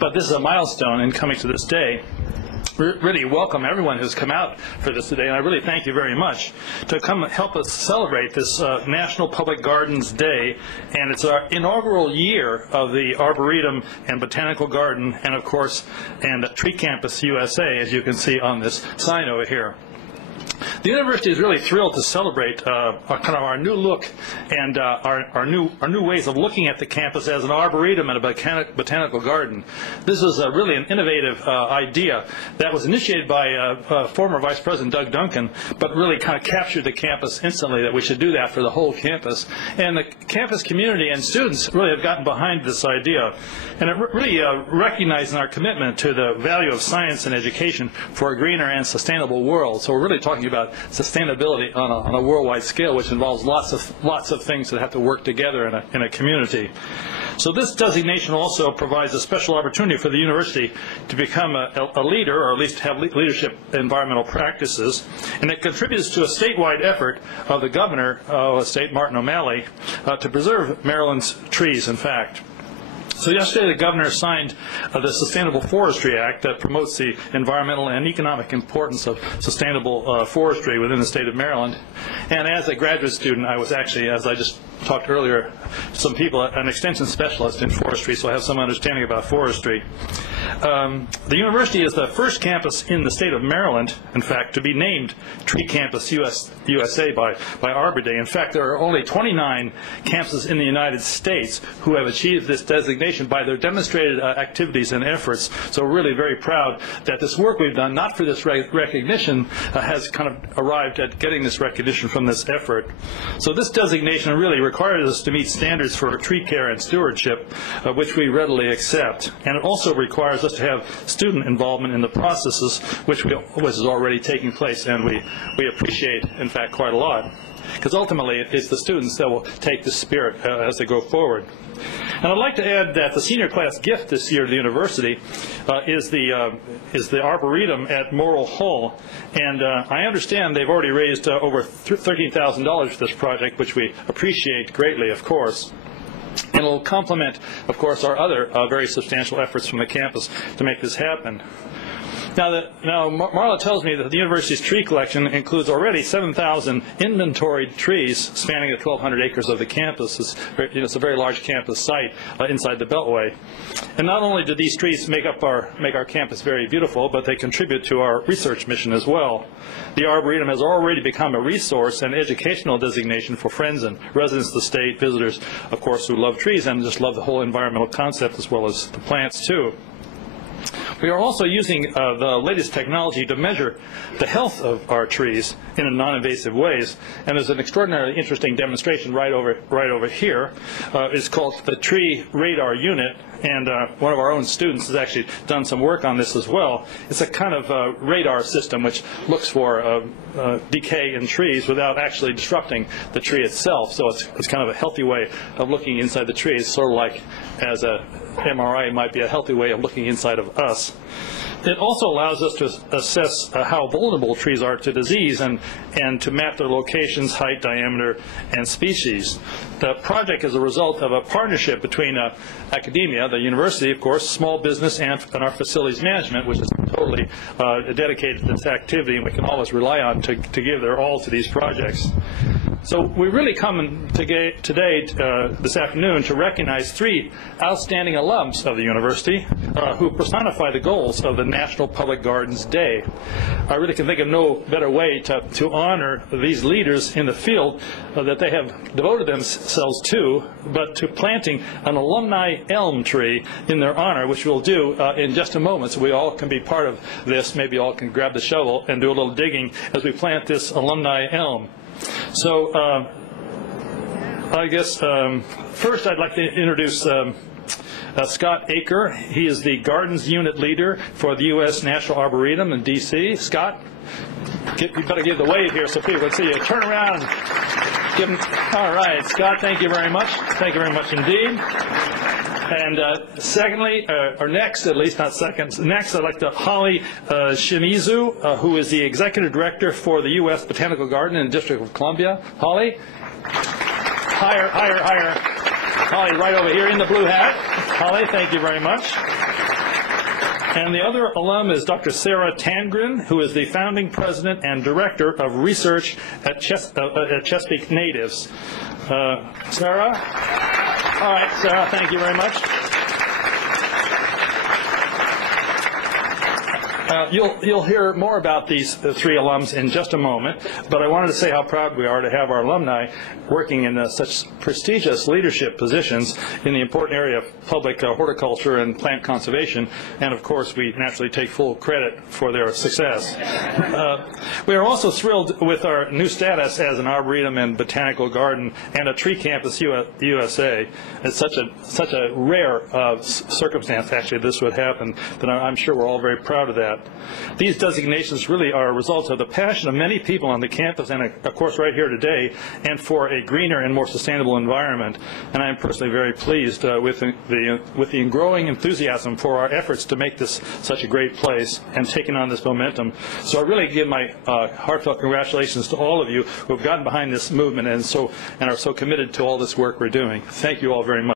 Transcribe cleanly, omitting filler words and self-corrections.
But this is a milestone in coming to this day. Really welcome everyone who's come out for this today, and I really thank you very much to come help us celebrate this National Public Gardens Day, and it's our inaugural year of the Arboretum and Botanical Garden, and of course, and Tree Campus USA, as you can see on this sign over here. The university is really thrilled to celebrate our new look and our new ways of looking at the campus as an arboretum and a botanical garden. This is really an innovative idea that was initiated by former Vice President Doug Duncan, but really kind of captured the campus instantly that we should do that for the whole campus. And the campus community and students really have gotten behind this idea, and it really recognizing our commitment to the value of science and education for a greener and sustainable world. So we're really talking about sustainability on a worldwide scale, which involves lots of things that have to work together in a community. So this designation also provides a special opportunity for the university to become a leader, or at least have leadership environmental practices, and it contributes to a statewide effort of the governor of the state, Martin O'Malley, to preserve Maryland's trees, in fact. So yesterday the governor signed the Sustainable Forestry Act that promotes the environmental and economic importance of sustainable forestry within the state of Maryland. And as a graduate student, I was actually, as I just talked earlier, some people, an extension specialist in forestry, so I have some understanding about forestry. The university is the first campus in the state of Maryland, in fact, to be named Tree Campus USA by Arbor Day. In fact, there are only 29 campuses in the United States who have achieved this designation by their demonstrated activities and efforts. So we're really very proud that this work we've done, not for this recognition, has kind of arrived at getting this recognition from this effort. So this designation really requires us to meet standards for tree care and stewardship, which we readily accept. And it also requires us to have student involvement in the processes, which is already taking place, and we appreciate, in fact, quite a lot. Because ultimately it's the students that will take the spirit as they go forward. And I'd like to add that the senior class gift this year to the university is the Arboretum at Morrill Hall. And I understand they've already raised over $13,000 for this project, which we appreciate greatly, of course. And it will complement, of course, our other very substantial efforts from the campus to make this happen. Now, Marla tells me that the university's tree collection includes already 7,000 inventoried trees spanning the 1,200 acres of the campus. It's a very large campus site inside the Beltway. And not only do these trees make our campus very beautiful, but they contribute to our research mission as well. The Arboretum has already become a resource and educational designation for friends and residents of the state, visitors, of course, who love trees and just love the whole environmental concept as well as the plants, too. We are also using the latest technology to measure the health of our trees in non-invasive ways, and there's an extraordinarily interesting demonstration right over here. It's called the Tree Radar Unit, and one of our own students has actually done some work on this as well. It's a kind of radar system which looks for decay in trees without actually disrupting the tree itself, so it's kind of a healthy way of looking inside the tree. It's sort of like as a MRI might be a healthy way of looking inside of us. It also allows us to assess how vulnerable trees are to disease and to map their locations, height, diameter, and species. The project is a result of a partnership between academia, the university, of course, small business, and our facilities management, which is totally dedicated to this activity, and we can always rely on to give their all to these projects. So we really come today, this afternoon, to recognize 3 outstanding alums of the university who personify the goals of the National Public Gardens Day. I really can think of no better way to honor these leaders in the field that they have devoted themselves to, but to planting an alumni elm tree in their honor, which we'll do in just a moment, so we all can be part of this. Maybe all can grab the shovel and do a little digging as we plant this alumni elm. So I guess first I'd like to introduce Scott Aker. He is the Gardens Unit Leader for the U.S. National Arboretum in D.C. Scott, you better give the wave here so people can see you. Turn around. Give him. All right, Scott, thank you very much. Thank you very much indeed. And secondly, or next, at least not second, next I'd like to Holly Shimizu, who is the Executive Director for the U.S. Botanical Garden in the District of Columbia. Holly? Higher, higher, higher. Holly, right over here in the blue hat. Holly, thank you very much. And the other alum is Dr. Sarah Tangren, who is the founding president and director of research at Chesapeake Natives. Sarah? All right, Sarah, thank you very much. You'll hear more about these three alums in just a moment, but I wanted to say how proud we are to have our alumni working in such prestigious leadership positions in the important area of public horticulture and plant conservation, and of course we naturally take full credit for their success. We are also thrilled with our new status as an Arboretum and Botanical Garden and a Tree Campus USA. It's such a rare circumstance, actually, this would happen, that I'm sure we're all very proud of that. These designations really are a result of the passion of many people on the campus and, of course, right here today, and for a greener and more sustainable environment. And I am personally very pleased with the growing enthusiasm for our efforts to make this such a great place and taking on this momentum. So I really give my heartfelt congratulations to all of you who have gotten behind this movement and are so committed to all this work we're doing. Thank you all very much.